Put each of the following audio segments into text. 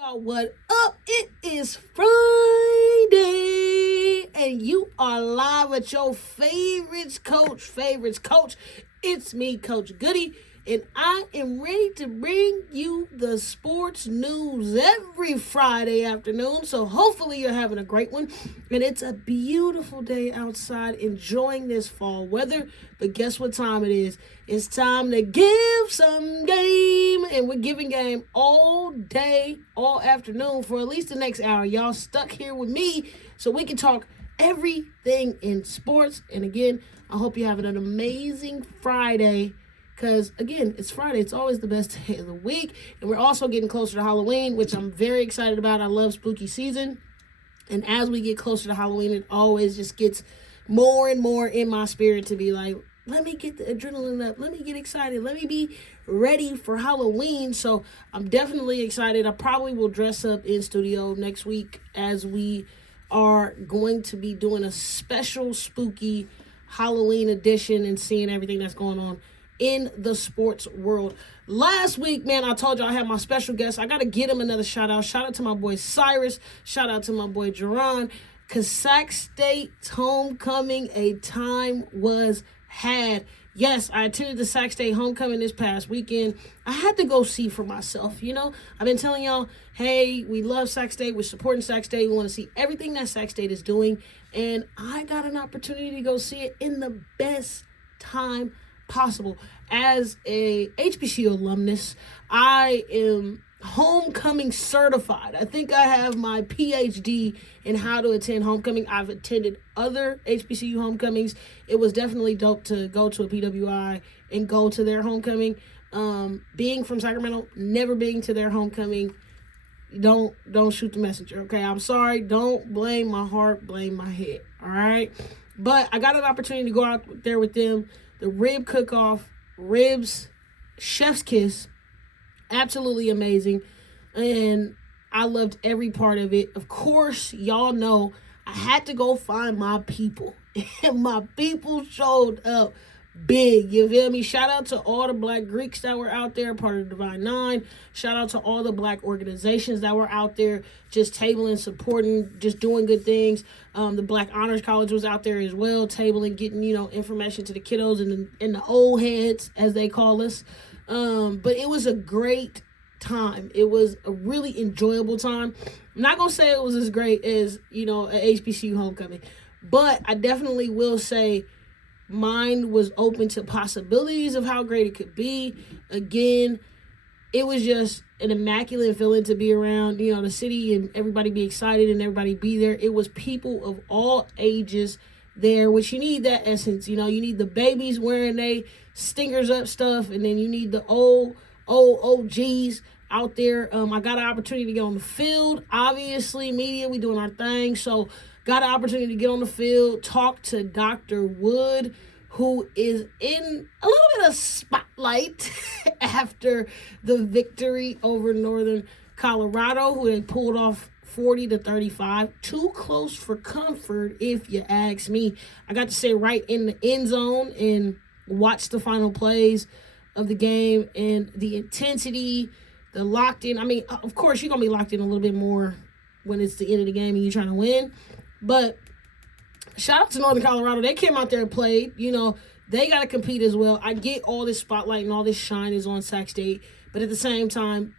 What up? It is Friday, and you are live with your favorites coach. It's me, Coach Goody, and I am ready to bring you the sports news every Friday afternoon. So hopefully you're having a great one, and it's a beautiful day outside, enjoying this fall weather. But guess what time it is? It's time to give some game, and we're giving game all day, all afternoon for at least the next hour. Y'all stuck here with me so we can talk everything in sports. And again, I hope you're having an amazing Friday. Because, again, it's Friday. It's always the best day of the week. And we're also getting closer to Halloween, which I'm very excited about. I love spooky season. And as we get closer to Halloween, it always just gets more and more in my spirit to be like, let me get the adrenaline up. Let me get excited. Let me be ready for Halloween. So I'm definitely excited. I probably will dress up in studio next week as we are going to be doing a special spooky Halloween edition and seeing everything that's going on in the sports world. Last week, man, I told you I had my special guest. I got to get him another shout out. Shout out to my boy Cyrus. Shout out to my boy Jerron. Because Sac State's homecoming, a time was had. Yes, I attended the Sac State homecoming this past weekend. I had to go see for myself, you know. I've been telling y'all, hey, we love Sac State. We're supporting Sac State. We want to see everything that Sac State is doing. And I got an opportunity to go see it in the best time possible. As a HBCU alumnus, I am homecoming certified. I think I have my PhD in how to attend homecoming. I've attended other HBCU homecomings. It was definitely dope to go to a PWI and go to their homecoming. Being from Sacramento, never being to their homecoming, don't shoot the messenger, okay? I'm sorry. Don't blame my heart, blame my head, all right? But I got an opportunity to go out there with them. The rib cook-off, ribs, chef's kiss, absolutely amazing. And I loved every part of it. Of course, y'all know I had to go find my people. And my people showed up big, you feel me? Shout out to all the Black Greeks that were out there, part of the Divine Nine. Shout out to all the Black organizations that were out there, just tabling, supporting, just doing good things. The Black Honors College was out there as well, tabling, getting, information to the kiddos and the old heads, as they call us. But it was a great time. It was a really enjoyable time. I'm not going to say it was as great as, a HBCU homecoming, but I definitely will say mine was open to possibilities of how great it could be. Again, it was just an immaculate feeling to be around, the city and everybody be excited and everybody be there. It was people of all ages there, which you need that essence. You need the babies wearing they stingers up stuff, and then you need the old OGs out there. I got an opportunity to get on the field. Obviously, media, we doing our thing. So got an opportunity to get on the field, talk to Dr. Wood, who is in a little bit of spotlight after the victory over Northern Colorado, who they pulled off 40-35. Too close for comfort, if you ask me. I got to sit right in the end zone and watch the final plays of the game, and the intensity, the locked in. I mean, of course, you're going to be locked in a little bit more when it's the end of the game and you're trying to win. But shout out to Northern Colorado. They came out there and played. They got to compete as well. I get all this spotlight and all this shine is on Sac State. But at the same time,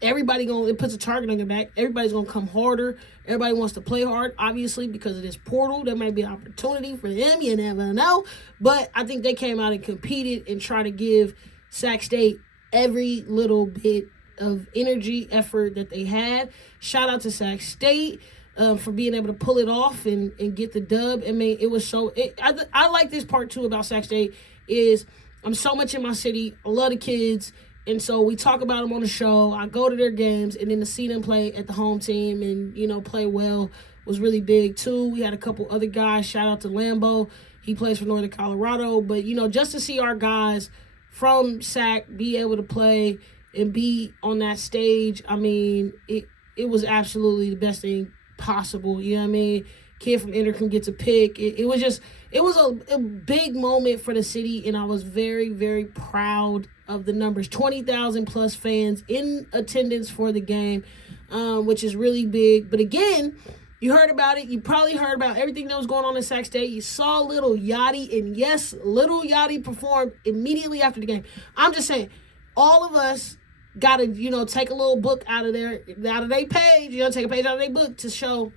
it puts a target on your back. Everybody's going to come harder. Everybody wants to play hard, obviously, because of this portal. There might be an opportunity for them. You never know. But I think they came out and competed and tried to give Sac State every little bit of energy, effort that they had. Shout out to Sac State for being able to pull it off and get the dub. I mean, it was so... I like this part, too, about Sac State is I'm so much in my city. I love the kids. And so we talk about them on the show. I go to their games, and then to see them play at the home team and, play well was really big, too. We had a couple other guys. Shout out to Lambo. He plays for Northern Colorado. But, just to see our guys from SAC be able to play and be on that stage, I mean, it was absolutely the best thing possible. You know what I mean? Kid from Intercom gets a pick. It was a big moment for the city, and I was very, very proud of the numbers. 20,000 plus fans in attendance for the game. which is really big. But again, you heard about it. You probably heard about everything that was going on in Sac State. You saw Little Yachty, and yes, Little Yachty performed immediately after the game. I'm just saying, all of us got to, take a little book out of their page, take a page out of their book to show,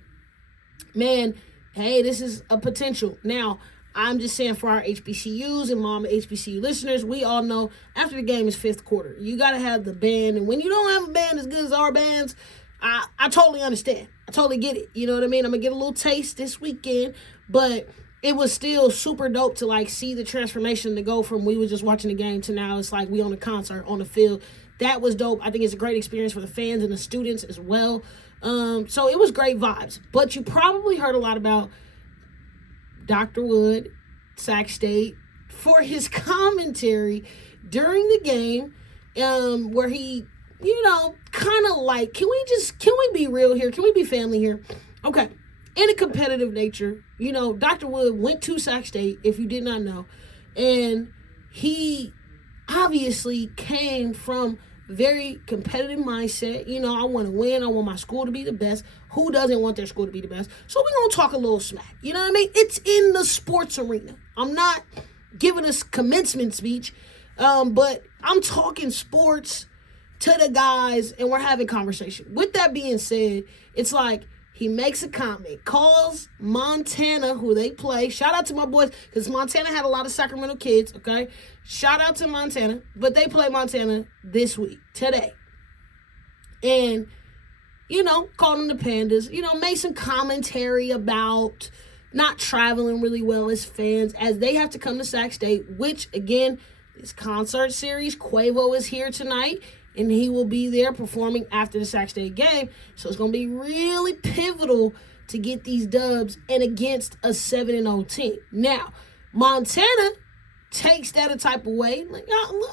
man, hey, this is a potential. Now, I'm just saying for our HBCUs and mom HBCU listeners, we all know after the game is fifth quarter. You got to have the band, and when you don't have a band as good as our bands, I totally understand. I totally get it. You know what I mean? I'm going to get a little taste this weekend, but it was still super dope to, see the transformation to go from we were just watching the game to now it's like we on a concert on the field. That was dope. I think it's a great experience for the fans and the students as well. So it was great vibes. But you probably heard a lot about Dr. Wood, Sac State, for his commentary during the game, where he, kind of can we be real here? Can we be family here? Okay. In a competitive nature, Dr. Wood went to Sac State, if you did not know, and he obviously came from very competitive mindset. I want to win. I want my school to be the best. Who doesn't want their school to be the best? So we're going to talk a little smack. You know what I mean? It's in the sports arena. I'm not giving a commencement speech, but I'm talking sports to the guys, and we're having conversation. With that being said, it's like he makes a comment, calls Montana, who they play. Shout out to my boys, because Montana had a lot of Sacramento kids, okay? Shout out to Montana, but they play Montana this week, today. And, called them the Pandas, made some commentary about not traveling really well as fans, as they have to come to Sac State, which, again, this concert series, Quavo is here tonight, and he will be there performing after the Sac State game. So it's going to be really pivotal to get these dubs and against a 7-0 team. Now, Montana takes that a type of way.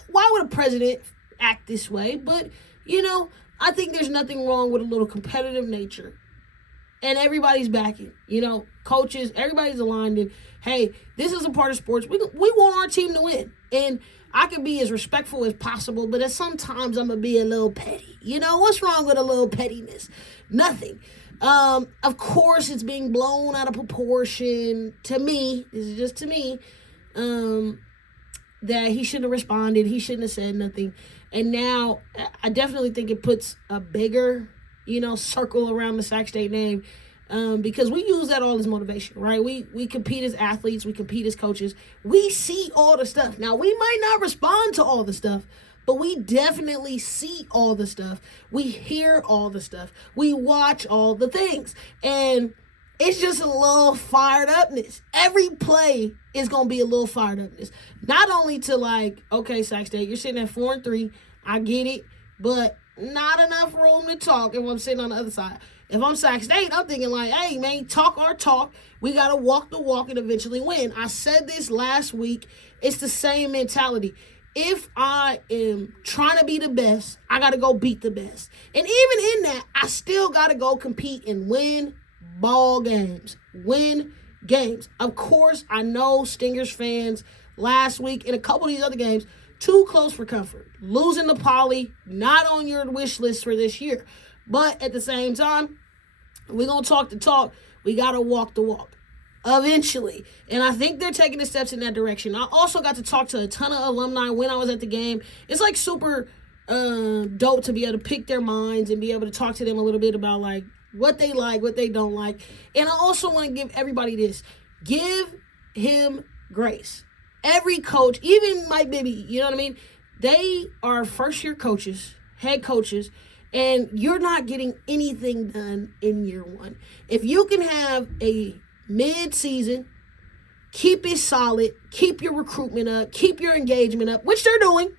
Why would a president act this way? But, I think there's nothing wrong with a little competitive nature. And everybody's backing. Coaches, everybody's aligned in, hey, this is a part of sports. We want our team to win. And I can be as respectful as possible, but sometimes I'm going to be a little petty. What's wrong with a little pettiness? Nothing. Of course, it's being blown out of proportion to me. This is just to me. That he shouldn't have responded. He shouldn't have said nothing. And now I definitely think it puts a bigger, circle around the Sac State name. Because we use that all as motivation, right? We compete as athletes. We compete as coaches. We see all the stuff. Now, we might not respond to all the stuff, but we definitely see all the stuff. We hear all the stuff. We watch all the things. And it's just a little fired upness. Every play is going to be a little fired upness. Not only to okay, Sac State, you're sitting at 4-3. I get it. But not enough room to talk if I'm sitting on the other side. If I'm Sac State, I'm thinking hey, man, talk our talk. We got to walk the walk and eventually win. I said this last week. It's the same mentality. If I am trying to be the best, I got to go beat the best. And even in that, I still got to go compete and win ball games. Win games. Of course, I know Stingers fans last week and a couple of these other games, too close for comfort. Losing to Poly, not on your wish list for this year. But at the same time, we're going to talk the talk. We got to walk the walk eventually. And I think they're taking the steps in that direction. I also got to talk to a ton of alumni when I was at the game. It's super dope to be able to pick their minds and be able to talk to them a little bit about what they like, what they don't like. And I also want to give everybody this. Give him grace. Every coach, even Mike Bibby, you know what I mean? They are first-year coaches, head coaches, and you're not getting anything done in year one. If you can have a mid-season, keep it solid, keep your recruitment up, keep your engagement up, which they're doing,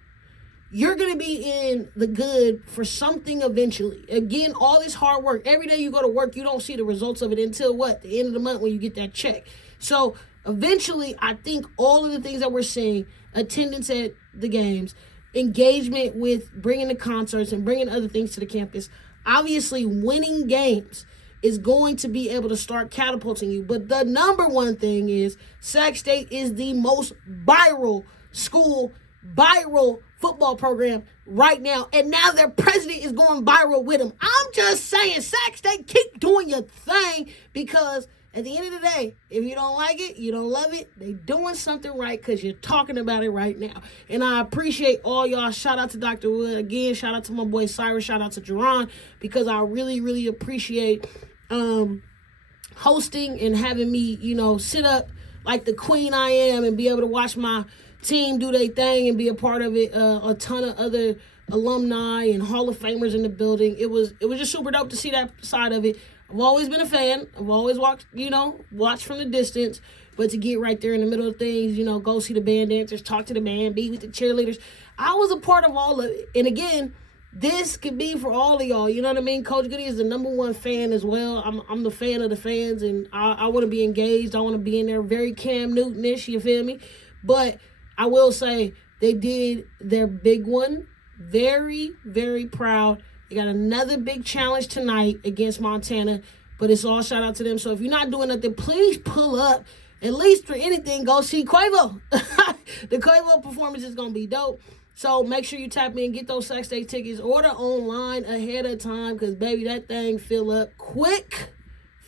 you're going to be in the good for something eventually. Again, all this hard work. Every day you go to work, you don't see the results of it until the end of the month when you get that check. So eventually, I think all of the things that we're seeing, attendance at the games, engagement with bringing the concerts and bringing other things to the campus, obviously winning games is going to be able to start catapulting you. But the number one thing is Sac State is the most viral school viral football program right now, and now their president is going viral with them. I'm just saying, Sac State, keep doing your thing, because at the end of the day, if you don't like it, you don't love it, they doing something right because you're talking about it right now. And I appreciate all y'all. Shout out to Dr. Wood. Again, shout out to my boy Cyrus. Shout out to Jerron, because I really, really appreciate hosting and having me, sit up like the queen I am and be able to watch my team do their thing and be a part of it. A ton of other alumni and Hall of Famers in the building. It was just super dope to see that side of it. I've always been a fan. I've always watched from the distance. But to get right there in the middle of things, go see the band dancers, talk to the band, be with the cheerleaders. I was a part of all of it. And again, this could be for all of y'all. You know what I mean? Coach Goody is the #1 fan as well. I'm the fan of the fans, and I want to be engaged. I want to be in there, very Cam Newton-ish, you feel me? But I will say they did their big one. Very, very proud. They got another big challenge tonight against Montana, but it's all shout out to them. So if you're not doing nothing, please pull up. At least for anything, go see Quavo. The Quavo performance is going to be dope. So make sure you tap in, get those Sac State tickets. Order online ahead of time, because, baby, that thing fills up quick.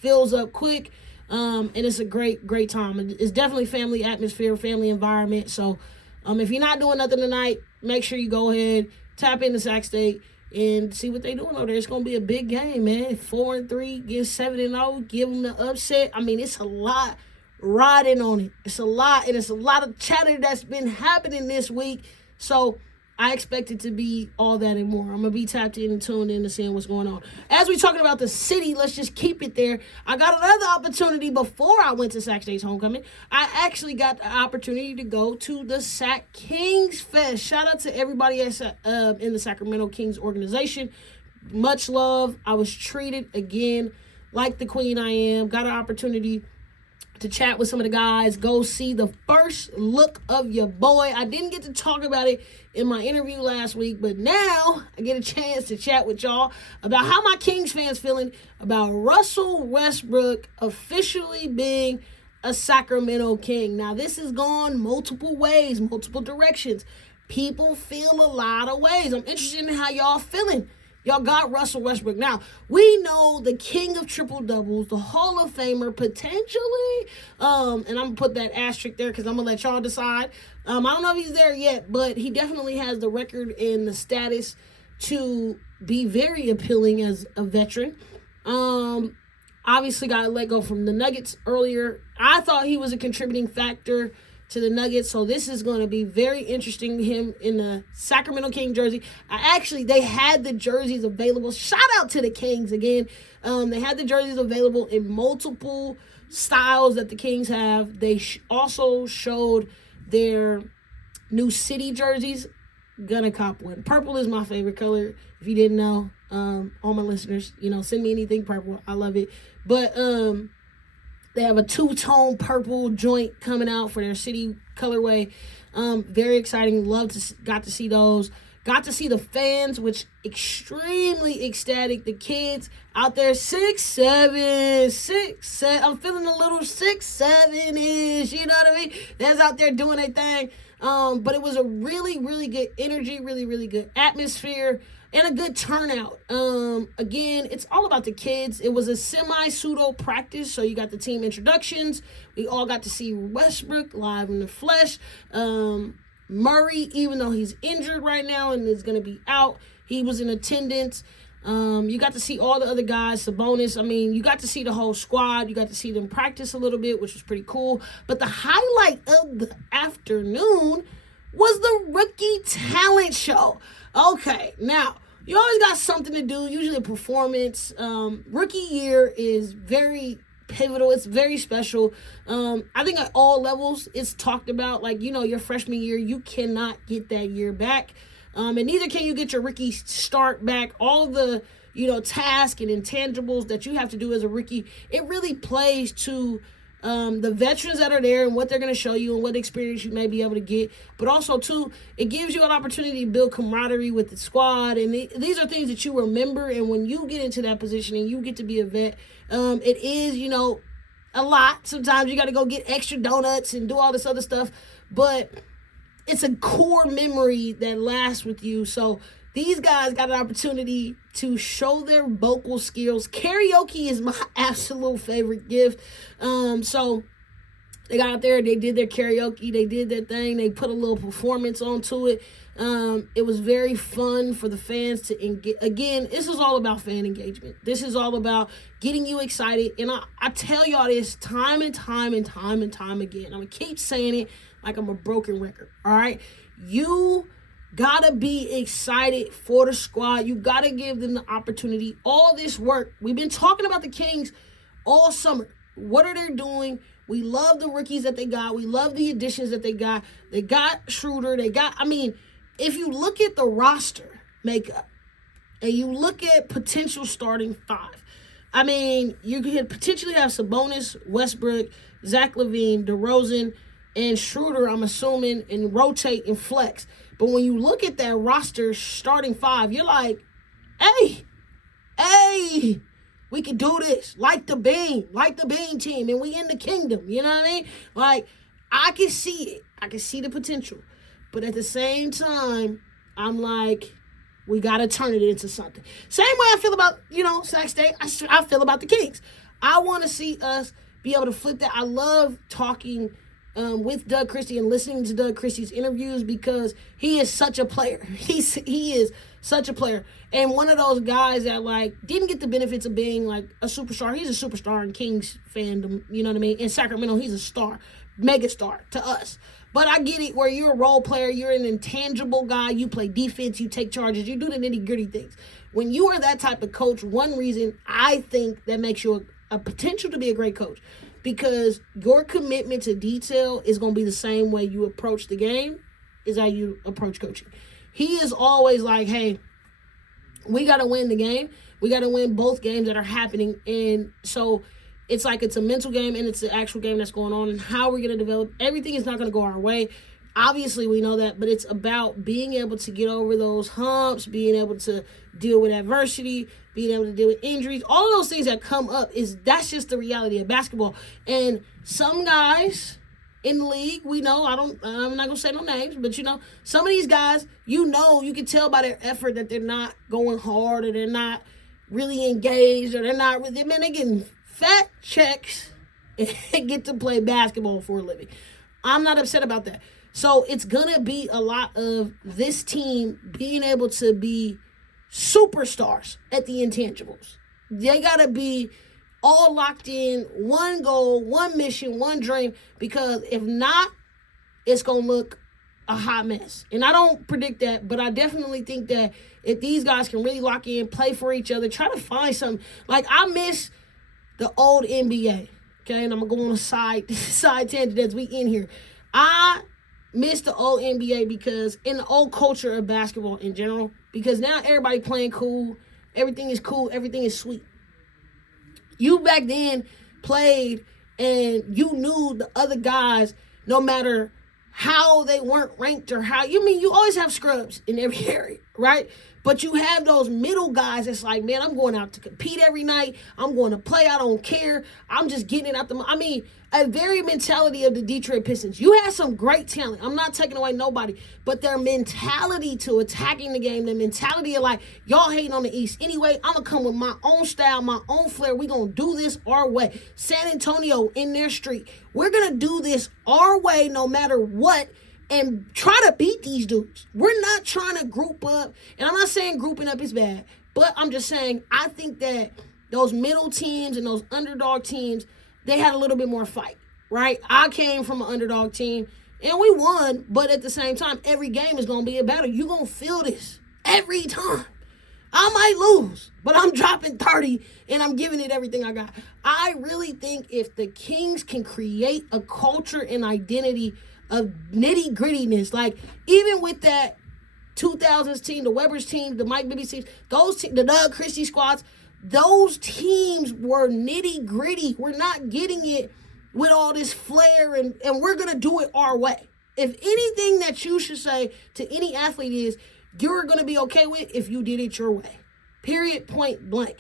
And it's a great, great time. It's definitely family atmosphere, family environment. So if you're not doing nothing tonight, make sure you go ahead, tap into Sac State, and see what they're doing over there. It's going to be a big game, man. 4-3, get 7-0, give them the upset. I mean, it's a lot riding on it. It's a lot, and it's a lot of chatter that's been happening this week. So I expect it to be all that and more. I'm going to be tapped in and tuned in to seeing what's going on. As we're talking about the city, let's just keep it there. I got another opportunity before I went to Sac State's homecoming. I actually got the opportunity to go to the Sac Kings Fest. Shout out to everybody in the Sacramento Kings organization. Much love. I was treated, again, like the queen I am. Got an opportunity to chat with some of the guys, go see the first look of your boy. I didn't get to talk about it in my interview last week, but now I get a chance to chat with y'all about how my Kings fans feeling about Russell Westbrook officially being a Sacramento King. Now, this has gone multiple ways, multiple directions. People feel a lot of ways. I'm interested in how y'all feeling. Y'all got Russell Westbrook. Now, we know the king of triple-doubles, the Hall of Famer, potentially, and I'm going to put that asterisk there because I'm going to let y'all decide. I don't know if he's there yet, but he definitely has the record and the status to be very appealing as a veteran. Obviously got let go from the Nuggets earlier. I thought he was a contributing factor to the Nuggets, so this is going to be very interesting, him in the Sacramento King jersey. They had the jerseys available. Shout out to the Kings again. They had the jerseys available in multiple styles that the Kings have. They also showed their new city jerseys. Gonna cop one. Purple is my favorite color, if you didn't know. All my listeners, send me anything purple. I love it. But they have a two-tone purple joint coming out for their city colorway. Very exciting. Got to see those. Got to see the fans, which extremely ecstatic. The kids out there, 6'7". I'm feeling a little 6'7"-ish. You know what I mean? That's out there doing their thing. But it was a really, really good energy, really, really good atmosphere, and a good turnout. Again, it's all about the kids. It was a semi-pseudo practice, so you got the team introductions. We all got to see Westbrook live in the flesh. Murray, even though he's injured right now and is going to be out, he was in attendance. You got to see all the other guys, Sabonis. I mean, you got to see the whole squad. You got to see them practice a little bit, which was pretty cool. But the highlight of the afternoon was the rookie talent show. Okay, now, you always got something to do, usually a performance. Rookie year is very pivotal. It's very special. I think at all levels, it's talked about. Like, your freshman year, you cannot get that year back. And neither can you get your rookie start back. All the, tasks and intangibles that you have to do as a rookie, it really plays to the veterans that are there and what they're going to show you and what experience you may be able to get. But also, too, it gives you an opportunity to build camaraderie with the squad. And these are things that you remember. And when you get into that position and you get to be a vet, it is, a lot. Sometimes you got to go get extra donuts and do all this other stuff. But it's a core memory that lasts with you. So these guys got an opportunity to show their vocal skills. Karaoke is my absolute favorite gift. So they got out there, they did their karaoke, they did their thing, they put a little performance onto it. It was very fun for the fans to engage. Again, this is all about fan engagement. This is all about getting you excited. And I tell y'all this time and time and time and time again. I'm going to keep saying it like I'm a broken record. All right? You got to be excited for the squad. You got to give them the opportunity. All this work. We've been talking about the Kings all summer. What are they doing? We love the rookies that they got. We love the additions that they got. They got Schroeder. If you look at the roster makeup and you look at potential starting five, you could potentially have Sabonis, Westbrook, Zach LaVine, DeRozan, and Schroeder, I'm assuming, and rotate and flex. But when you look at that roster starting five, you're like, hey, we can do this. Like the Bean team, and we in the kingdom. You know what I mean? Like, I can see it. I can see the potential. But at the same time, I'm like, we got to turn it into something. Same way I feel about, Sac State, I feel about the Kings. I want to see us be able to flip that. I love talking with Doug Christie and listening to Doug Christie's interviews because he is such a player. He is such a player. And one of those guys that, didn't get the benefits of being, a superstar. He's a superstar in Kings fandom, you know what I mean? In Sacramento, he's a star, mega star to us. But I get it where you're a role player, you're an intangible guy, you play defense, you take charges, you do the nitty-gritty things. When you are that type of coach, one reason I think that makes you a potential to be a great coach, because your commitment to detail is going to be the same way you approach the game is how you approach coaching. He is always like, hey, we got to win the game. We got to win both games that are happening. And so it's a mental game and it's an actual game that's going on, and how we're going to develop. Everything is not going to go our way. Obviously, we know that, but it's about being able to get over those humps, being able to deal with adversity, being able to deal with injuries. All of those things that come up, that's just the reality of basketball. And some guys in the league, we know, I'm not going to say no names, but some of these guys, you can tell by their effort that they're not going hard, or they're not really engaged, or they're getting fat checks and get to play basketball for a living. I'm not upset about that. So it's going to be a lot of this team being able to be superstars at the intangibles. They got to be all locked in, one goal, one mission, one dream, because if not, it's going to look a hot mess. And I don't predict that, but I definitely think that if these guys can really lock in, play for each other, try to find something. I miss the old NBA, okay? And I'm going to go on a side tangent as we in here. I miss the old NBA because in the old culture of basketball in general, because now everybody playing cool, everything is cool, everything is sweet. You back then played and you knew the other guys, no matter how they weren't ranked or how, you always have scrubs in every area, right? But you have those middle guys that's like, man, I'm going out to compete every night. I'm going to play. I don't care. I'm just getting it out a very mentality of the Detroit Pistons. You have some great talent. I'm not taking away nobody, but their mentality to attacking the game, the mentality of y'all hating on the East. Anyway, I'm going to come with my own style, my own flair. We're going to do this our way. San Antonio in their street. We're going to do this our way no matter what, and try to beat these dudes. We're not trying to group up. And I'm not saying grouping up is bad, but I'm just saying I think that those middle teams and those underdog teams, they had a little bit more fight, right? I came from an underdog team, and we won, but at the same time, every game is going to be a battle. You're going to feel this every time. I might lose, but I'm dropping 30, and I'm giving it everything I got. I really think if the Kings can create a culture and identity of nitty-grittiness, even with that 2000s team, the Weber's team, the Mike Bibby teams, the Doug Christie squads, those teams were nitty-gritty. We're not getting it with all this flair, and we're going to do it our way. If anything that you should say to any athlete is, you're going to be okay with if you did it your way. Period, point blank.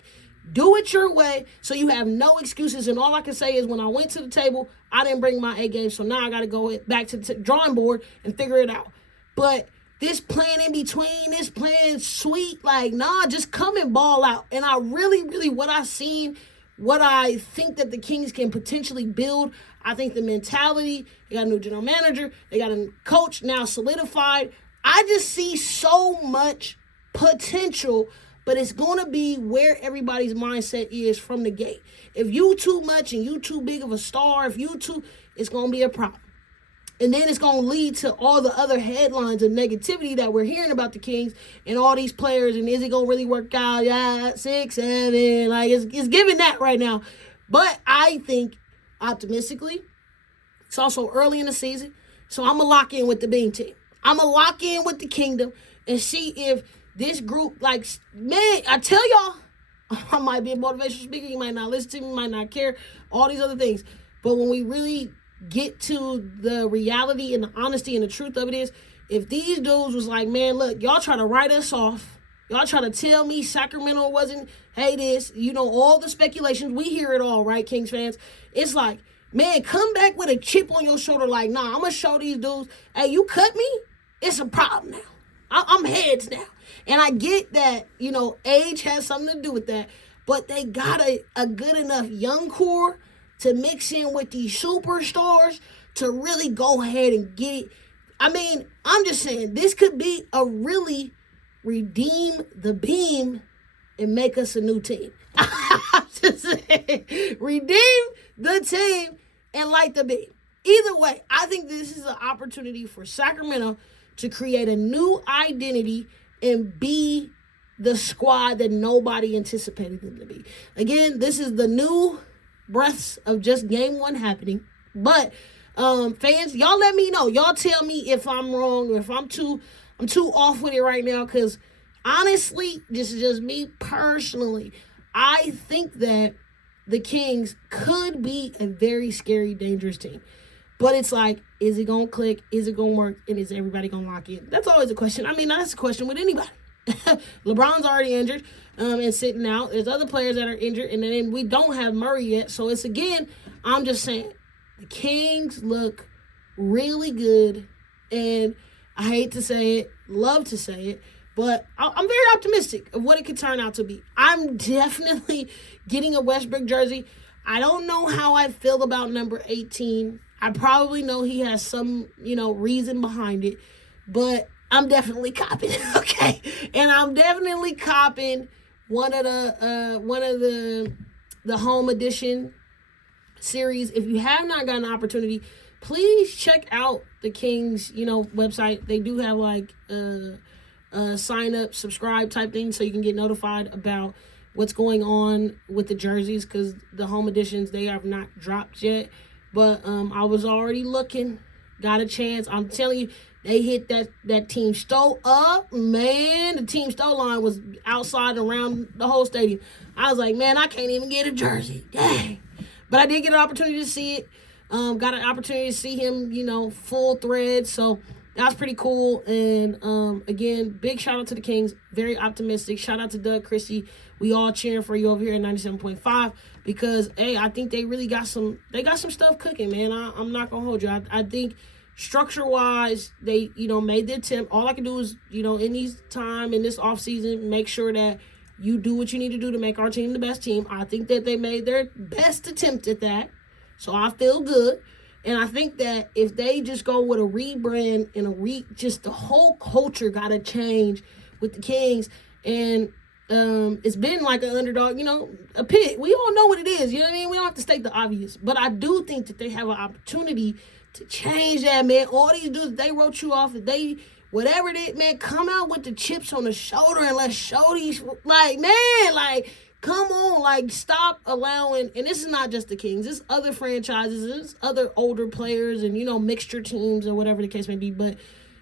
Do it your way so you have no excuses. And all I can say is when I went to the table, I didn't bring my A game. So now I got to go back to the drawing board and figure it out. But this playing in between, this playing sweet, like, nah, just come and ball out. And I really, what I seen, what I think that the Kings can potentially build, I think the mentality, they got a new general manager, they got a coach now solidified. I just see so much potential, but it's going to be where everybody's mindset is from the gate. If you too much and you too big of a star, it's going to be a problem. And then it's going to lead to all the other headlines of negativity that we're hearing about the Kings and all these players. And is it going to really work out? Yeah, 6, 7. Like, it's giving that right now. But I think, optimistically, it's also early in the season. So I'm going to lock in with the Beam team. I'm going to lock in with the Kingdom and see if this group, like, man, I tell y'all, I might be a motivational speaker. You might not listen to me, you might not care, all these other things. But when we really get to the reality and the honesty and the truth of it is, if these dudes was like, man, look, y'all try to write us off. Y'all try to tell me Sacramento wasn't, hey, this, all the speculations. We hear it all, right, Kings fans? It's like, man, come back with a chip on your shoulder like, nah, I'm going to show these dudes, hey, you cut me? It's a problem now. I'm heads now. And I get that, age has something to do with that, but they got a good enough young core to mix in with these superstars to really go ahead and get it. I mean, I'm just saying, this could be a really redeem the Beam and make us a new team. I'm just saying, redeem the team and light the Beam. Either way, I think this is an opportunity for Sacramento to create a new identity and be the squad that nobody anticipated them to be. Again, this is the new breaths of just game one happening. But fans, y'all let me know. Y'all tell me if I'm wrong or if I'm too off with it right now. Because honestly, this is just me personally. I think that the Kings could be a very scary, dangerous team. But it's like, is it going to click? Is it going to work? And is everybody going to lock in? That's always a question. I mean, that's a question with anybody. LeBron's already injured and sitting out. There's other players that are injured. And then we don't have Murray yet. So it's, again, I'm just saying, the Kings look really good. And I hate to say it, love to say it, but I'm very optimistic of what it could turn out to be. I'm definitely getting a Westbrook jersey. I don't know how I feel about number 18. I probably know he has some, reason behind it, but I'm definitely copping it, okay? And I'm definitely copping one of the home edition series. If you have not gotten an opportunity, please check out the Kings, website. They do have like sign up, subscribe type thing, so you can get notified about what's going on with the jerseys, because the home editions, they have not dropped yet. But I was already looking, got a chance. I'm telling you, they hit that Team Stowe up, man. The Team Stowe line was outside around the whole stadium. I was like, man, I can't even get a jersey. Dang. But I did get an opportunity to see it. Got an opportunity to see him, full thread. So that was pretty cool. And, again, big shout out to the Kings. Very optimistic. Shout out to Doug Christie. We all cheering for you over here at 97.5 because, hey, I think they really got some stuff cooking, man. I'm not going to hold you. I think structure-wise, they, made the attempt. All I can do is, in this offseason, make sure that you do what you need to do to make our team the best team. I think that they made their best attempt at that. So I feel good. And I think that if they just go with a rebrand and just the whole culture got to change with the Kings. And it's been like an underdog, a pit. We all know what it is. You know what I mean? We don't have to state the obvious. But I do think that they have an opportunity to change that, man. All these dudes, they wrote you off. If they, whatever it is, man, come out with the chips on the shoulder and let's show these, come on, stop allowing, and this is not just the Kings, it's other franchises, it's other older players and, mixture teams or whatever the case may be. But,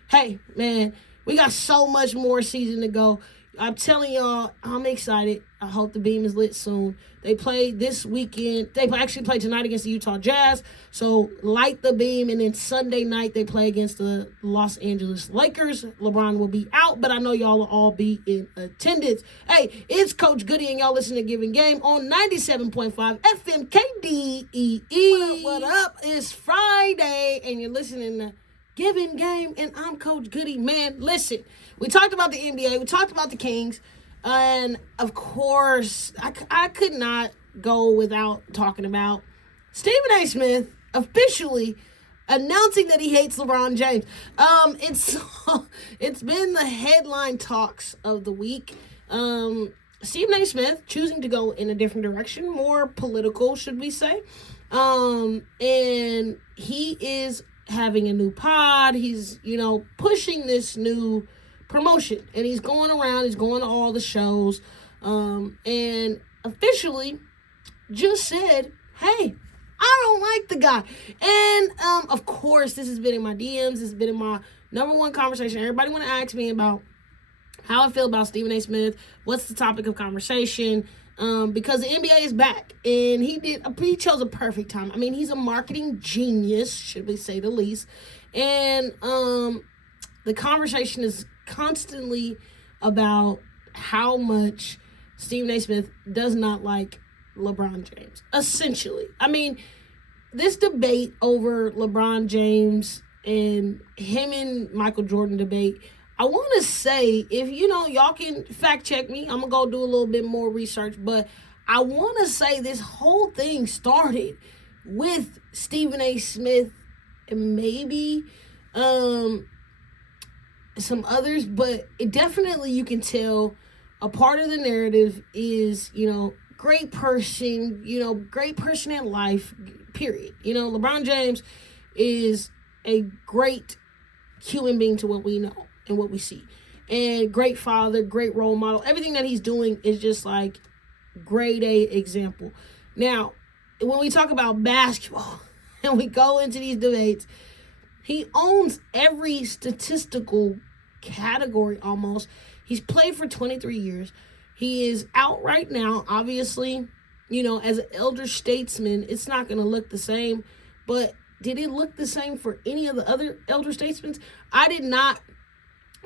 hey, man, we got so much more season to go. I'm telling y'all, I'm excited. I hope the beam is lit soon. They play this weekend. They actually play tonight against the Utah Jazz. So light the beam. And then Sunday night, they play against the Los Angeles Lakers. LeBron will be out, but I know y'all will all be in attendance. Hey, it's Coach Goody, and y'all listen to Givin Game on 97.5 FM KDEE. What up? It's Friday, and you're listening to Givin Game, and I'm Coach Goody. Man, listen, we talked about the NBA, we talked about the Kings, and of course, I could not go without talking about Stephen A. Smith officially announcing that he hates LeBron James. It's been the headline talks of the week. Stephen A. Smith choosing to go in a different direction, more political, should we say. And he is having a new pod. He's, pushing this new promotion, and he's going around, he's going to all the shows, and officially just said, hey, I don't like the guy. And of course, this has been in my DMs, this has been in my number one conversation. Everybody want to ask me about how I feel about Stephen A. Smith, what's the topic of conversation, because the NBA is back, and he chose a perfect time. I mean, he's a marketing genius, should we say the least, and the conversation is constantly about how much Stephen A. Smith does not like LeBron James, essentially. I mean, this debate over LeBron James and him and Michael Jordan debate, I want to say, if y'all can fact check me, I'm going to go do a little bit more research, but I want to say this whole thing started with Stephen A. Smith and maybe some others, but it definitely, you can tell a part of the narrative is, great person in life, period. LeBron James is a great human being to what we know and what we see, and great father, great role model. Everything that he's doing is just like grade A example. Now, when we talk about basketball and we go into these debates, he owns every statistical category almost. He's played for 23 years. He is out right now. Obviously, as an elder statesman, it's not going to look the same. But did it look the same for any of the other elder statesmen? I did not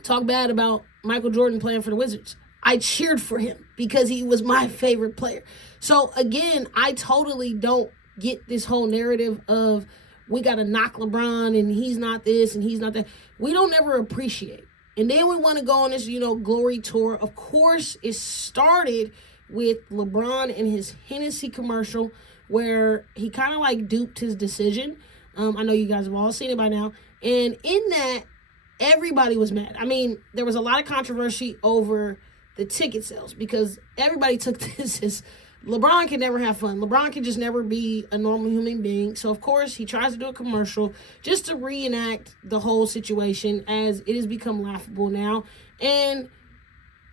talk bad about Michael Jordan playing for the Wizards. I cheered for him because he was my favorite player. So, again, I totally don't get this whole narrative of we got to knock LeBron and he's not this and he's not that. We don't ever appreciate. And then we want to go on this, glory tour. Of course, it started with LeBron and his Hennessy commercial where he kind of like duped his decision. I know you guys have all seen it by now. And in that, everybody was mad. I mean, there was a lot of controversy over the ticket sales because everybody took this as LeBron can never have fun. LeBron can just never be a normal human being. So, of course, he tries to do a commercial just to reenact the whole situation, as it has become laughable now. And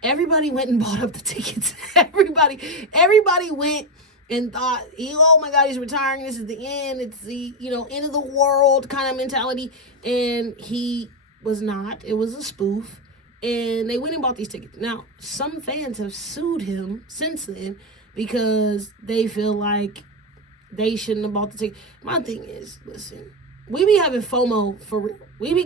everybody went and bought up the tickets. Everybody went and thought, oh, my God, he's retiring. This is the end. It's the, end of the world kind of mentality. And he was not. It was a spoof. And they went and bought these tickets. Now, some fans have sued him since then, because they feel like they shouldn't have bought the ticket. My thing is, listen, we be having FOMO for real. We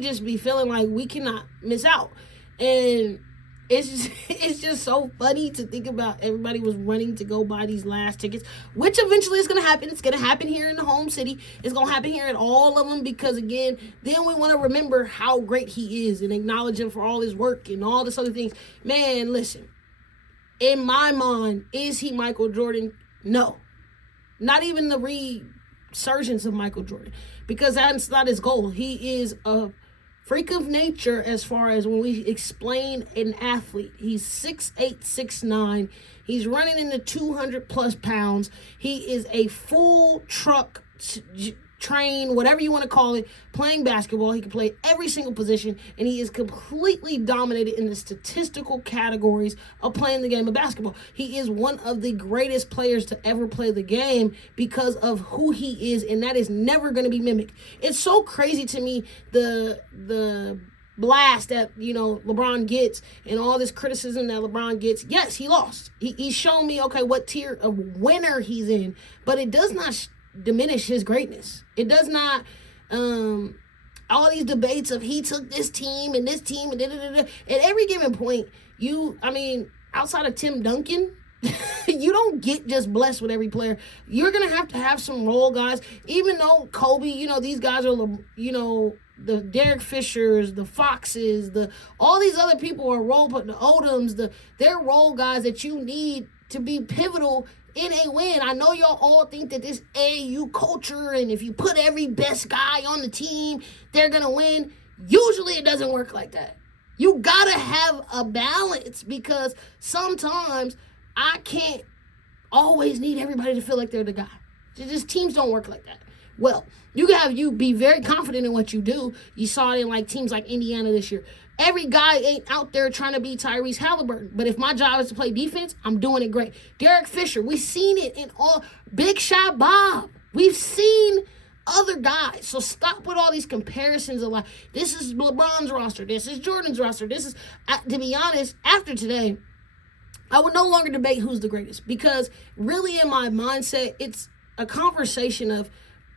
just be feeling like we cannot miss out. And it's just so funny to think about. Everybody was running to go buy these last tickets, which eventually is going to happen. It's going to happen here in the home city. It's going to happen here in all of them, because again, then we want to remember how great he is and acknowledge him for all his work and all this other things. Man, listen. In my mind, is he Michael Jordan? No. Not even the resurgence of Michael Jordan, because that's not his goal. He is a freak of nature as far as when we explain an athlete. He's 6'8", 6'9". He's running in the 200 plus pounds. He is a full truck train, whatever you want to call it, playing basketball. He can play every single position, and he is completely dominated in the statistical categories of playing the game of basketball. He is one of the greatest players to ever play the game because of who he is, and that is never going to be mimicked. It's so crazy to me, the blast that, LeBron gets and all this criticism that LeBron gets, yes, he lost. He's shown me, okay, what tier of winner he's in, but it does not diminish his greatness. It does not, all these debates of he took this team and da-da-da-da. At every given point, outside of Tim Duncan, you don't get just blessed with every player. You're going to have some role guys. Even though Kobe, these guys are, the Derek Fishers, the Foxes, all these other people are the Odoms, they're role guys that you need to be pivotal in a win. I know y'all all think that this AAU culture, and if you put every best guy on the team, they're going to win. Usually it doesn't work like that. You got to have a balance, because sometimes I can't always need everybody to feel like they're the guy. Just teams don't work like that. Well, you be very confident in what you do. You saw it in teams like Indiana this year. Every guy ain't out there trying to be Tyrese Halliburton. But if my job is to play defense, I'm doing it great. Derek Fisher, we've seen it in all. Big Shot Bob. We've seen other guys. So stop with all these comparisons of this is LeBron's roster. This is Jordan's roster. This is, to be honest, after today, I would no longer debate who's the greatest, because really in my mindset, it's a conversation of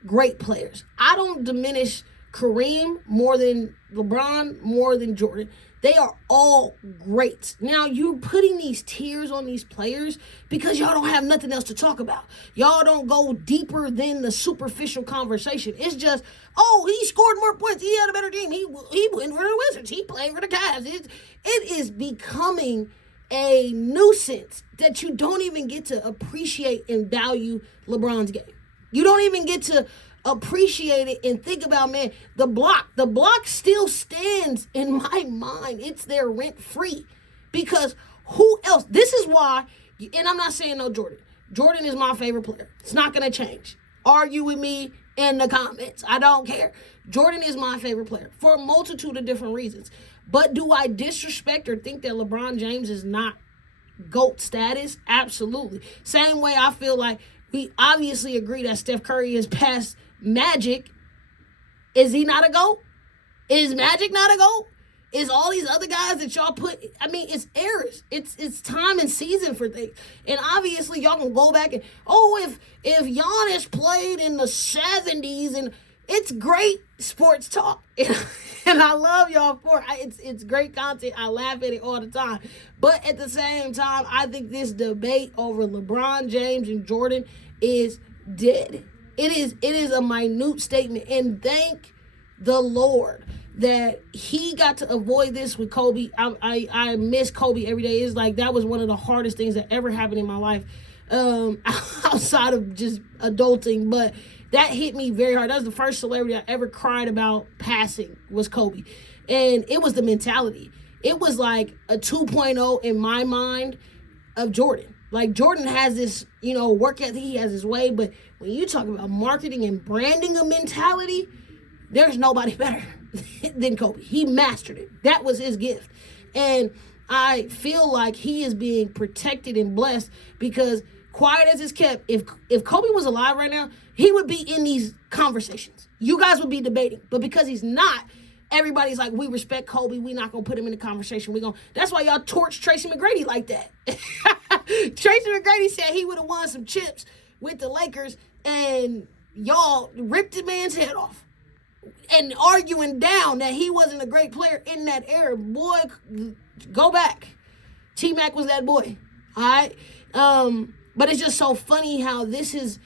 great players. I don't diminish Kareem more than LeBron, more than Jordan. They are all great. Now, you're putting these tiers on these players because y'all don't have nothing else to talk about. Y'all don't go deeper than the superficial conversation. It's just, he scored more points. He had a better team. He went for the Wizards. He played for the Cavs. It is becoming a nuisance that you don't even get to appreciate and value LeBron's game. You don't even get to appreciate it and think about, man, the block still stands in my mind. It's there rent free, because who else? This is why, and I'm not saying no Jordan. Jordan is my favorite player. It's not going to change. Argue with me in the comments. I don't care. Jordan is my favorite player for a multitude of different reasons. But do I disrespect or think that LeBron James is not GOAT status? Absolutely. Same way I feel like we obviously agree that Steph Curry is past Magic. Is he not a GOAT? Is Magic not a GOAT? Is all these other guys that y'all put, it's errors. It's time and season for things. And obviously y'all can go back and, if Giannis played in the 70s, and it's great sports talk. And I love y'all for it. It's great content. I laugh at it all the time. But at the same time, I think this debate over LeBron James and Jordan is dead. It is a minute statement. And thank the Lord that he got to avoid this with Kobe. I miss Kobe every day. It's that was one of the hardest things that ever happened in my life, outside of just adulting. But that hit me very hard. That was the first celebrity I ever cried about passing, was Kobe. And it was the mentality. It was like a 2.0 in my mind of Jordan. Jordan has this, work ethic. He has his way. But when you talk about marketing and branding a mentality, there's nobody better than Kobe. He mastered it. That was his gift. And I feel like he is being protected and blessed, because quiet as it's kept, if Kobe was alive right now, he would be in these conversations. You guys would be debating. But because he's not, everybody's like, we respect Kobe. We're not going to put him in the conversation. That's why y'all torch Tracy McGrady like that. Tracy McGrady said he would have won some chips with the Lakers, and y'all ripped the man's head off and arguing down that he wasn't a great player in that era. Boy, go back. T-Mac was that boy. All right? But it's just so funny how this has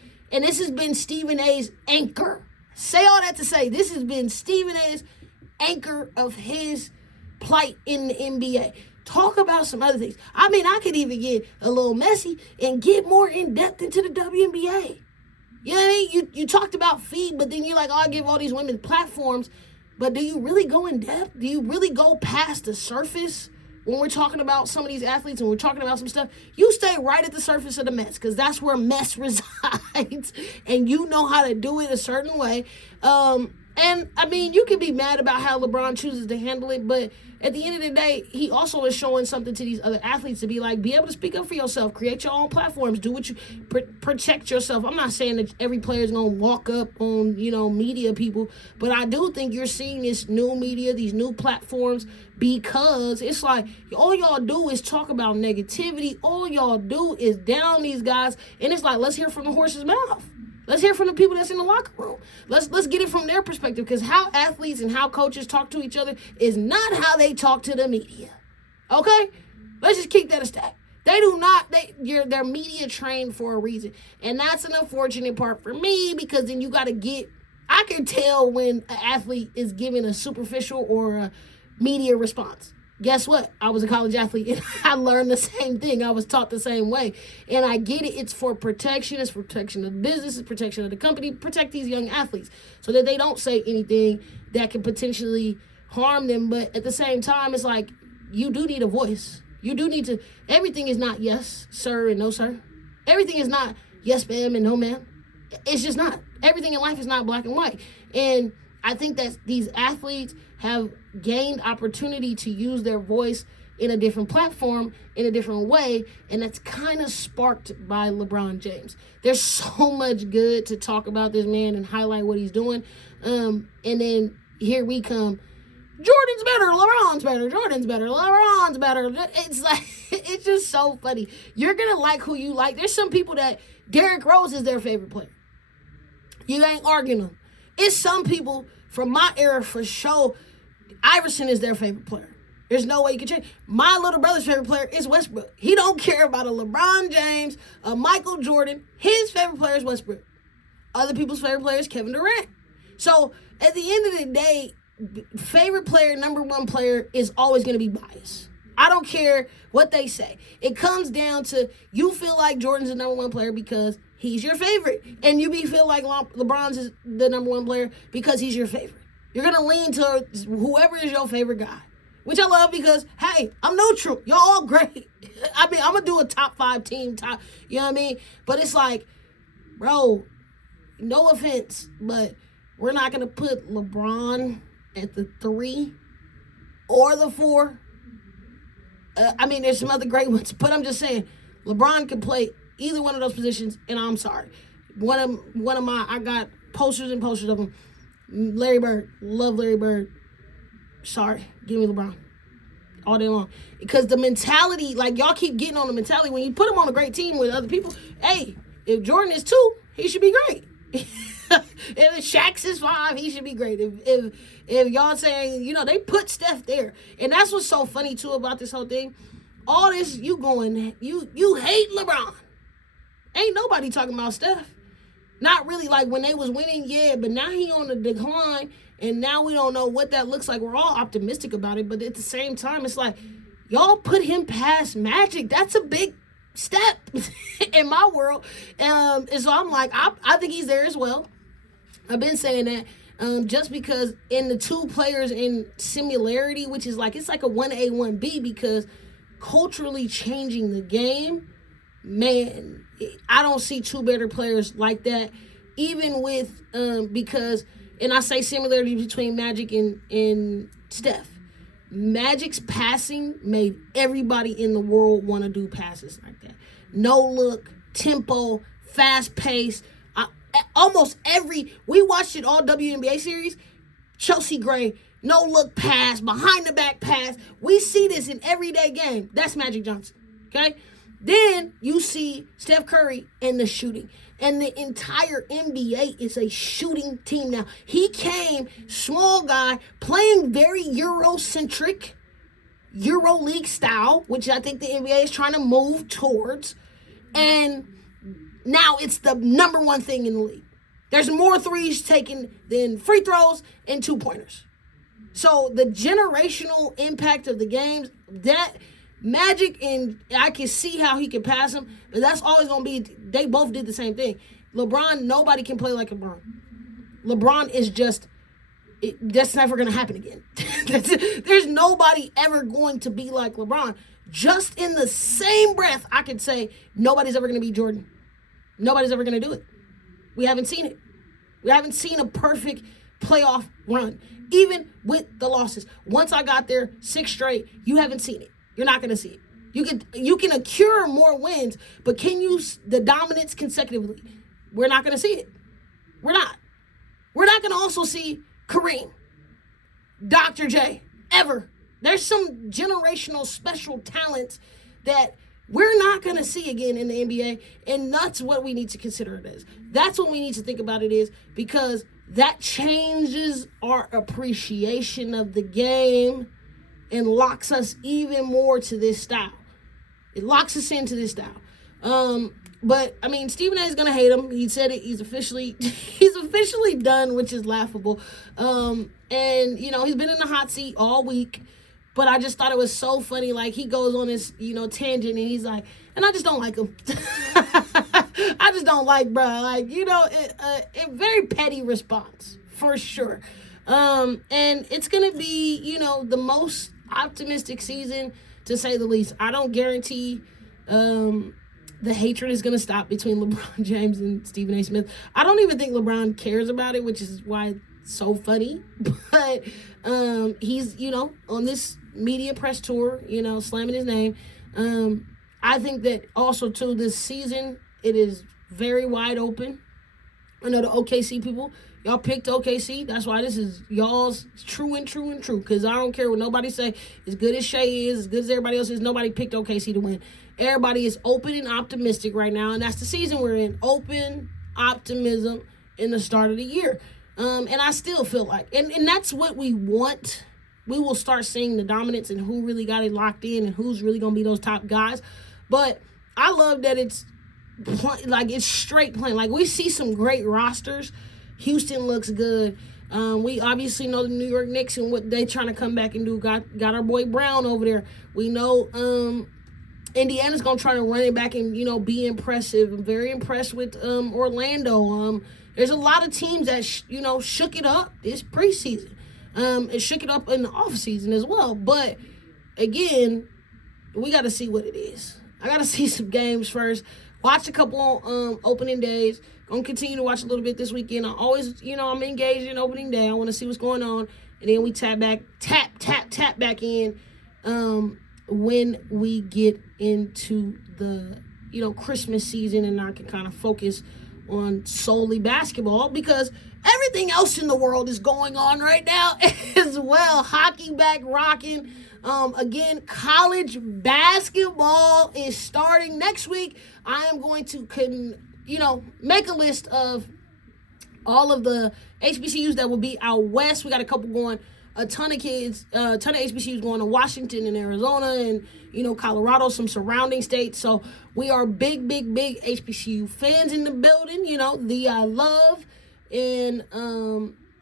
been Stephen A's anchor. Say all that to say, this has been Stephen A's anchor of his plight in the NBA. Talk about some other things. I could even get a little messy and get more in depth into the WNBA. You know what I mean? You talked about feed, but then you're like, I give all these women platforms. But do you really go in depth? Do you really go past the surface when we're talking about some of these athletes and we're talking about some stuff? You stay right at the surface of the mess, because that's where mess resides. And you know how to do it a certain way. And, I mean, you can be mad about how LeBron chooses to handle it, but at the end of the day, he also is showing something to these other athletes to be like, be able to speak up for yourself, create your own platforms, do what you, protect yourself. I'm not saying that every player is going to walk up on, media people, but I do think you're seeing this new media, these new platforms, because it's like, all y'all do is talk about negativity. All y'all do is down these guys, and it's like, let's hear from the horse's mouth. Let's hear from the people that's in the locker room. Let's get it from their perspective, because how athletes and how coaches talk to each other is not how they talk to the media. Okay? Let's just keep that a stack. They do not, they're media trained for a reason. And that's an unfortunate part for me, because then you got to I can tell when an athlete is giving a superficial or a media response. Guess what? I was a college athlete, and I learned the same thing. I was taught the same way. And I get it. It's for protection. It's for protection of the business. It's protection of the company. Protect these young athletes so that they don't say anything that can potentially harm them. But at the same time, it's like, you do need a voice. You do need to. Everything is not yes, sir, and no, sir. Everything is not yes, ma'am, and no, ma'am. It's just not. Everything in life is not black and white. And I think that these athletes have gained opportunity to use their voice in a different platform, in a different way, and that's kind of sparked by LeBron James. There's so much good to talk about this man and highlight what he's doing, and then here we come. Jordan's better, LeBron's better, Jordan's better, LeBron's better. It's like, it's just so funny. You're going to like who you like. There's some people that Derrick Rose is their favorite player. You ain't arguing them. It's some people from my era for sure, Iverson is their favorite player. There's no way you can change. My little brother's favorite player is Westbrook. He don't care about a LeBron James, a Michael Jordan. His favorite player is Westbrook. Other people's favorite player is Kevin Durant. So at the end of the day, favorite player, number one player is always going to be biased. I don't care what they say. It comes down to, you feel like Jordan's the number one player because he's your favorite. And you feel like LeBron's is the number one player because he's your favorite. You're going to lean to whoever is your favorite guy, which I love because, hey, I'm neutral. Y'all all great. I mean, I'm going to do a top 5 team, you know what I mean? But it's like, bro, no offense, but we're not going to put LeBron at the 3 or the 4. I mean, there's some other great ones, but I'm just saying, LeBron can play either one of those positions, and I'm sorry. I got posters and posters of him. Larry Bird, love Larry Bird. Sorry, give me LeBron all day long. Because the mentality, like, y'all keep getting on the mentality. When you put him on a great team with other people, hey, if Jordan is 2, he should be great. If Shaq's is 5, he should be great. If y'all saying, they put Steph there. And that's what's so funny, too, about this whole thing. All this, you hate LeBron. Ain't nobody talking about Steph. Not really, like when they was winning, yeah, but now he on the decline, and now we don't know what that looks like. We're all optimistic about it, but at the same time, it's like, y'all put him past Magic. That's a big step in my world. And so I'm like, I think he's there as well. I've been saying that just because in the 2 players in similarity, which is like, it's like a 1A, 1B, because culturally changing the game, man, I don't see 2 better players like that, even with, because, and I say similarity between Magic and Steph. Magic's passing made everybody in the world want to do passes like that. No look, tempo, fast pace. We watched it all WNBA series. Chelsea Gray, no look pass, behind the back pass. We see this in everyday game. That's Magic Johnson. Okay? Then you see Steph Curry and the shooting. And the entire NBA is a shooting team now. He came, small guy, playing very Eurocentric, EuroLeague style, which I think the NBA is trying to move towards. And now it's the number one thing in the league. There's more threes taken than free throws and 2-pointers. So the generational impact of the games, that Magic, and I can see how he can pass him, but that's always going to be, they both did the same thing. LeBron, nobody can play like LeBron. LeBron is just, that's never going to happen again. There's nobody ever going to be like LeBron. Just in the same breath, I could say nobody's ever going to be Jordan. Nobody's ever going to do it. We haven't seen it. We haven't seen a perfect playoff run, even with the losses. Once I got there, 6 straight, you haven't seen it. You're not going to see it. You can accrue more wins, but can you the dominance consecutively? We're not going to see it. We're not. We're not going to also see Kareem, Dr. J, ever. There's some generational special talents that we're not going to see again in the NBA, and that's what we need to consider it as. That's what we need to think about it is, because that changes our appreciation of the game and locks us even more to this style. It locks us into this style. But I mean, Stephen A is gonna hate him. He said it. He's officially done, which is laughable. And he's been in the hot seat all week. But I just thought it was so funny. Like, he goes on this tangent, and he's like, and I just don't like him. I just don't like, bro. Like, a very petty response for sure. And it's gonna be the most optimistic season, to say the least. I don't guarantee the hatred is going to stop between LeBron James and Stephen A. Smith. I don't even think LeBron cares about it, which is why it's so funny. But he's, on this media press tour, slamming his name. I think that also, too, this season, it is very wide open. I know the OKC people, y'all picked OKC. That's why this is y'all's true. Because I don't care what nobody say. As good as Shea is, as good as everybody else is, nobody picked OKC to win. Everybody is open and optimistic right now, and that's the season we're in. Open optimism in the start of the year. And I still feel like, and that's what we want. We will start seeing the dominance and who really got it locked in and who's really going to be those top guys. But I love that it's straight playing. Like, we see some great rosters. Houston looks good. We obviously know the New York Knicks and what they trying to come back and do. Got our boy Brown over there. We know Indiana's going to try to run it back and, be impressive. I'm very impressed with Orlando. There's a lot of teams that, shook it up this preseason. And shook it up in the offseason as well. But, again, we got to see what it is. I got to see some games first. Watch a couple opening days. Gonna continue to watch a little bit this weekend. I always, I'm engaged in opening day. I want to see what's going on. And then we tap back in when we get into the, Christmas season, and I can kind of focus on solely basketball, because everything else in the world is going on right now as well. Hockey back rocking. Again, college basketball is starting next week. I am going to make a list of all of the HBCUs that will be out west. We got a couple going, a ton of HBCUs going to Washington and Arizona and, Colorado, some surrounding states. So we are big HBCU fans in the building, I love. And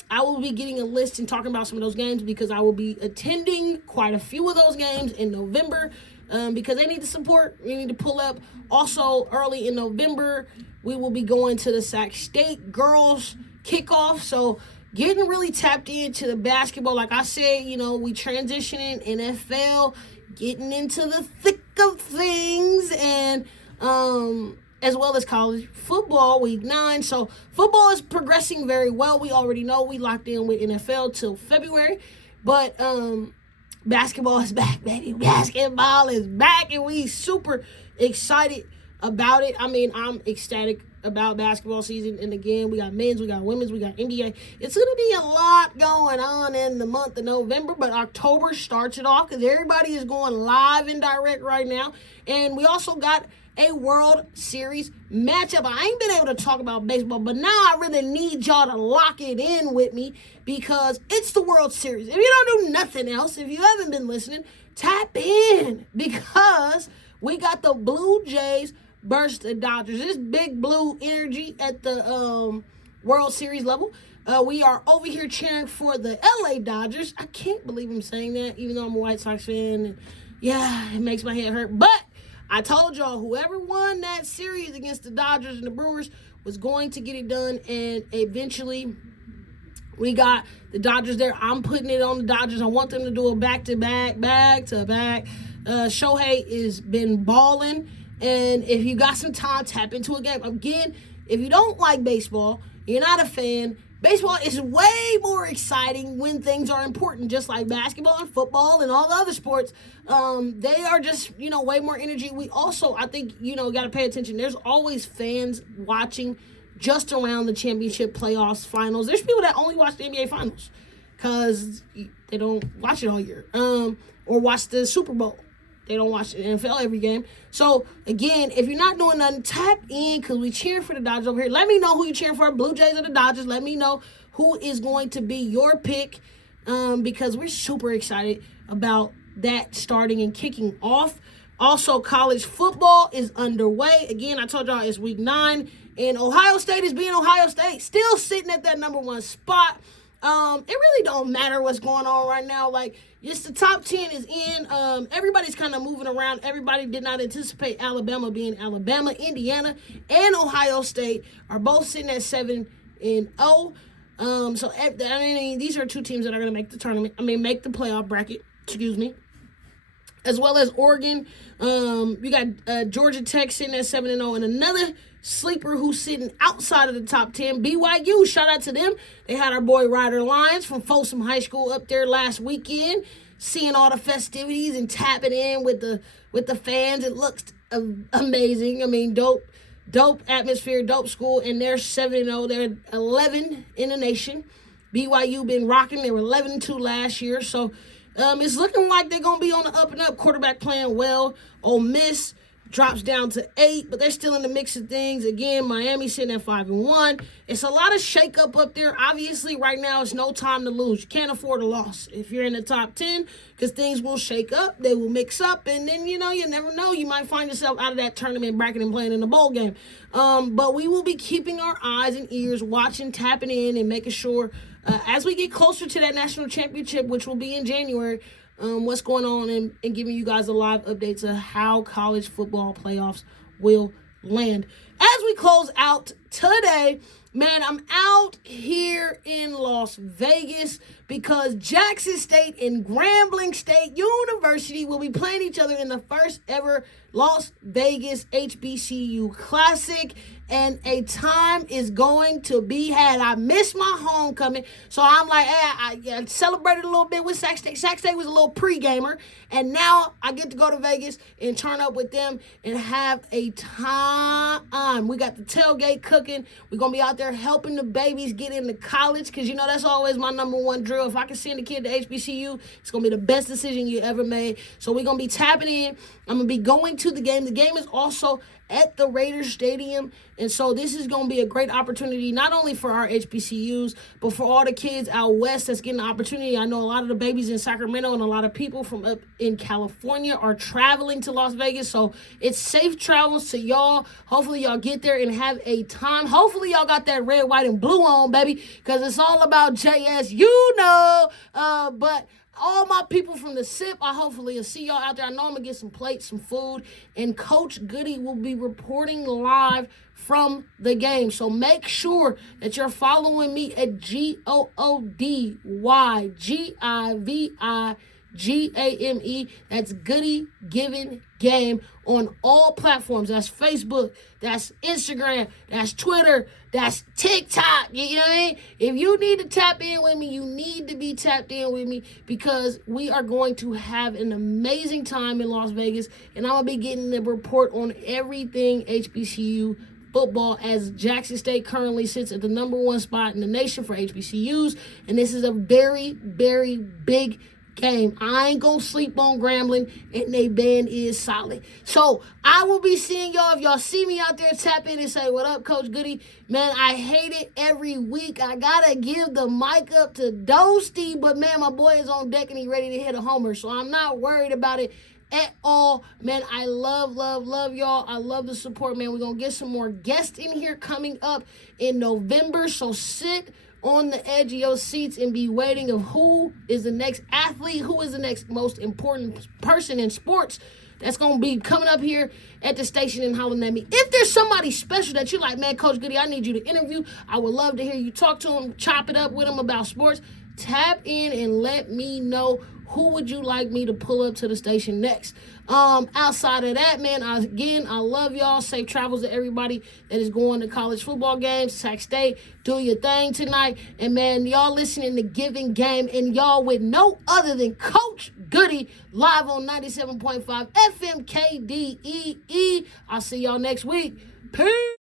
I will be getting a list and talking about some of those games, because I will be attending quite a few of those games in November, because they need the support. We need to pull up. Also, early in November, we will be going to the Sac State girls kickoff. So getting really tapped into the basketball. Like I said, we transitioning NFL, getting into the thick of things, and as well as college football, week 9. So football is progressing very well. We already know we locked in with NFL till February. But basketball is back, baby. Basketball is back, and we super excited about it. I mean, I'm ecstatic about basketball season. And again, we got men's, we got women's, we got NBA. It's going to be a lot going on in the month of November, but October starts it off, because everybody is going live and direct right now. And we also got a World Series matchup. I ain't been able to talk about baseball, but now I really need y'all to lock it in with me, because it's the World Series. If you don't do nothing else, if you haven't been listening, tap in, because we got the Blue Jays versus the Dodgers. This big blue energy at the World Series level. We are over here cheering for the LA Dodgers. I can't believe I'm saying that, even though I'm a White Sox fan. And yeah, it makes my head hurt. But I told y'all, whoever won that series against the Dodgers and the Brewers was going to get it done. And eventually, we got the Dodgers there. I'm putting it on the Dodgers. I want them to do a back-to-back. Shohei has been balling. And if you got some time, tap into a game. Again, if you don't like baseball, you're not a fan, baseball is way more exciting when things are important, just like basketball and football and all the other sports. They are just, way more energy. We also, I think, got to pay attention. There's always fans watching just around the championship, playoffs, finals. There's people that only watch the NBA finals because they don't watch it all year, or watch the Super Bowl. They don't watch the NFL every game. So, again, if you're not doing nothing, tap in because we cheering for the Dodgers over here. Let me know who you're cheering for, Blue Jays or the Dodgers. Let me know who is going to be your pick, because we're super excited about that starting and kicking off. Also, college football is underway. Again, I told y'all it's week 9, and Ohio State is being Ohio State, still sitting at that number 1 spot. It really don't matter what's going on right now. Like, just the top 10 is in. Everybody's kind of moving around. Everybody did not anticipate Alabama being Alabama. Indiana and Ohio State are both sitting at 7-0. So these are 2 teams that are going to make the tournament. Make the playoff bracket. Excuse me. As well as Oregon. We got Georgia Tech sitting at 7-0, and another sleeper who's sitting outside of the top 10, BYU. Shout out to them. They had our boy Ryder Lyons from Folsom High School up there last weekend, seeing all the festivities and tapping in with the fans. It looks amazing. Dope atmosphere, dope school, and they're 7-0. They're 11 in the nation. BYU been rocking. They were 11-2 last year, so it's looking like they're going to be on the up and up. Quarterback playing well. Ole Miss drops down to 8, but they're still in the mix of things. Again, Miami sitting at 5-1. It's a lot of shakeup up there. Obviously, right now, it's no time to lose. You can't afford a loss if you're in the top 10, because things will shake up. They will mix up, and then, you never know. You might find yourself out of that tournament bracket and playing in the bowl game. But we will be keeping our eyes and ears, watching, tapping in, and making sure as we get closer to that national championship, which will be in January, what's going on, and giving you guys a live updates of how college football playoffs will land. As we close out today, man, I'm out here in Las Vegas because Jackson State and Grambling State University will be playing each other in the first ever Las Vegas HBCU Classic, and a time is going to be had. I missed my homecoming, so I'm like, hey, I celebrated a little bit with Sac State. Sac State was a little pre-gamer, and now I get to go to Vegas and turn up with them and have a time. We got the tailgate cooking. We're going to be out there helping the babies get into college, because, that's always my number 1 drill. If I can send a kid to HBCU, it's going to be the best decision you ever made. So we're going to be tapping in. I'm going to be going to the game. The game is also at the Raiders Stadium, and so this is going to be a great opportunity, not only for our HBCUs, but for all the kids out west that's getting the opportunity. I know a lot of the babies in Sacramento and a lot of people from up in California are traveling to Las Vegas, so it's safe travels to y'all. Hopefully y'all get there and have a time. Hopefully y'all got that red, white, and blue on, baby, because it's all about JS, but all my people from the SIP, I hopefully will see y'all out there. I know I'm going to get some plates, some food, and Coach Goody will be reporting live from the game. So make sure that you're following me at GOODYGIVIGAME. That's Goody Givin Game on all platforms. That's Facebook, that's Instagram, that's Twitter, that's TikTok. You know what I mean? If you need to tap in with me, you need to be tapped in with me, because we are going to have an amazing time in Las Vegas, and I'm going to be getting the report on everything HBCU football, as Jackson State currently sits at the number 1 spot in the nation for HBCUs, and this is a very, very big game. I ain't gonna sleep on Grambling, and they band is solid. So I will be seeing y'all. If y'all see me out there, tap in and say, what up, Coach Goody? Man, I hate it every week. I gotta give the mic up to Dosty, but man, my boy is on deck and he ready to hit a homer, so I'm not worried about it at all. Man, I love y'all. I love the support, man. We're gonna get some more guests in here coming up in November, so sit on the edge of your seats and be waiting of who is the next athlete, who is the next most important person in sports that's going to be coming up here at the station and hollering at me. If there's somebody special that you're like, man, Coach Goody, I need you to interview, I would love to hear you talk to him, chop it up with him about sports, tap in and let me know Who would you like me to pull up to the station next? Outside of that, man, I love y'all. Safe travels to everybody that is going to college football games. Sac State, do your thing tonight. And, man, y'all listening to Givin Game, and y'all with no other than Coach Goody, live on 97.5 FM KDEE. I'll see y'all next week. Peace.